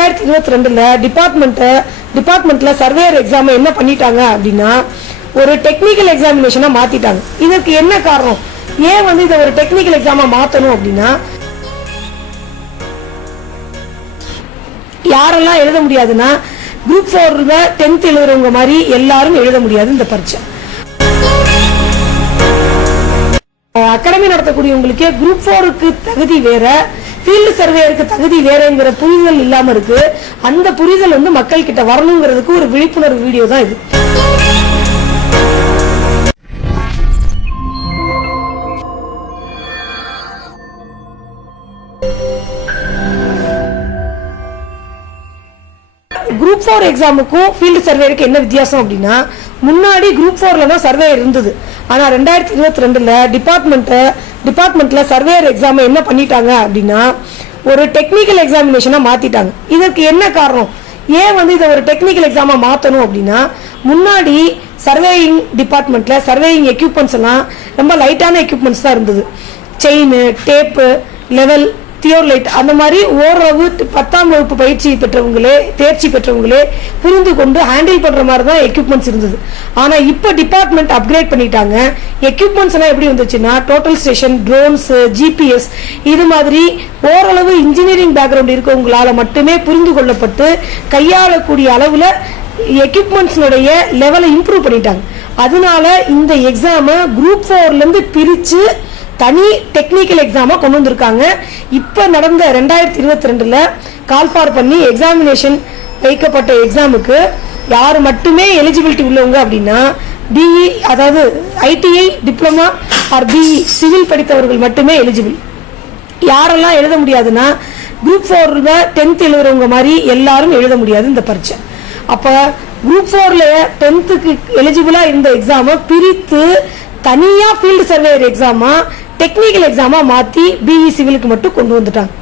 2022 டிபார்ட்மெண்ட்ல surveyor exam என்ன பண்ணிட்டாங்க அப்படின்னா ஒரு டெக்னிக்கல் எக்ஸாமினேஷனா மாத்திட்டாங்க. இதற்கு என்ன காரணம், ஏன் வந்து இதை ஒரு டெக்னிக்கல் எக்ஸாமா மாத்தணும் அப்படின்னா, யாரெல்லாம் எழுத முடியாதுன்னா குரூப் 4ல 10th எழுதுறவங்க மாதிரி எல்லாரும் எழுத முடியாது இந்த பரீட்சை. அகாடமி நடத்தக்கூடியவங்களுக்கு குரூப் 4க்கு தகுதி வேற, ஃபீல்டு சர்வேயருக்கு தகுதி வேறங்கிற புரிதல் இல்லாம இருக்கு. அந்த புரிதல் வந்து மக்கள் கிட்ட வரணுங்கிறதுக்கு ஒரு விழிப்புணர்வு வீடியோ தான் இது. குரூப் 4 எக்ஸாமுக்கும் ஃபீல்டு சர்வேயருக்கு என்ன வித்தியாசம் அப்படின்னா, முன்னாடி குரூப் 4ல தான் சர்வேயர் இருந்தது. ஆனா 2022 டிபார்ட்மெண்ட்ல சர்வேயர் எக்ஸாம் என்ன பண்ணிட்டாங்க அப்படின்னா ஒரு டெக்னிக்கல் எக்ஸாமினேஷனா மாத்திட்டாங்க. இதற்கு என்ன காரணம், ஏன் வந்து இதை ஒரு டெக்னிக்கல் எக்ஸாமா மாத்தணும் அப்படின்னா, முன்னாடி சர்வேயிங் டிபார்ட்மெண்ட்ல சர்வேயிங் எக்யூப்மெண்ட்ஸ் எல்லாம் ரொம்ப லைட்டான எக்யூப்மெண்ட்ஸ் தான் இருந்தது. செயின், டேப்பு, லெவல், தியோர்லைட், அந்த மாதிரி ஓரளவு 10ஆம் வகுப்பு தேர்ச்சி பெற்றவங்களே புரிந்து கொண்டு ஹேண்டில் பண்ற மாதிரி தான் எக்யூப்மெண்ட்ஸ் இருந்தது. ஆனா இப்ப டிபார்ட்மெண்ட் அப்கிரேட் பண்ணிட்டாங்க. எக்யூப்மெண்ட்ஸ் எல்லாம் எப்படி வந்துச்சுன்னா டோட்டல் ஸ்டேஷன், ட்ரோன்ஸ், ஜிபிஎஸ், இது மாதிரி ஓரளவு இன்ஜினியரிங் பேக்ரவுண்ட் இருக்கவங்களால மட்டுமே புரிந்து கொள்ளப்பட்டு கையாளக்கூடிய அளவுல எக்யூப்மெண்ட்ஸ்னுடைய லெவலை இம்ப்ரூவ் பண்ணிட்டாங்க. அதனால இந்த எக்ஸாமை குரூப் 4ல இருந்து பிரிச்சு தனி டெக்னிக்கல் எக்ஸாமா கொண்டு வந்திருக்காங்க. இப்ப நடந்த 2022ல கால்ஃபார் பண்ணி எக்ஸாமினேஷன் வைக்கப்பட்ட எக்ஸாமுக்கு யாரு மட்டுமே எலிஜிபிலிட்டி உள்ளவங்க அப்படின்னா பிஇ, அதாவது ITI, diploma or BE civil படித்தவர்கள் மட்டுமே எலிஜிபிள். யாரெல்லாம் எழுத முடியாதுன்னா குரூப் 4ல 10th எழுதுறவங்க மாதிரி எல்லாரும் எழுத முடியாது இந்த பரீட்சை. அப்ப குரூப் 4ல 10th எலிஜிபிளா இருந்த எக்ஸாமை பிரித்து தனியா ஃபீல்டு சர்வேயர் எக்ஸாமா டெக்னிக்கல் எக்ஸாமா மாத்தி பிஇ சிவிலுக்கு மட்டும் கொண்டு வந்துட்டாங்க.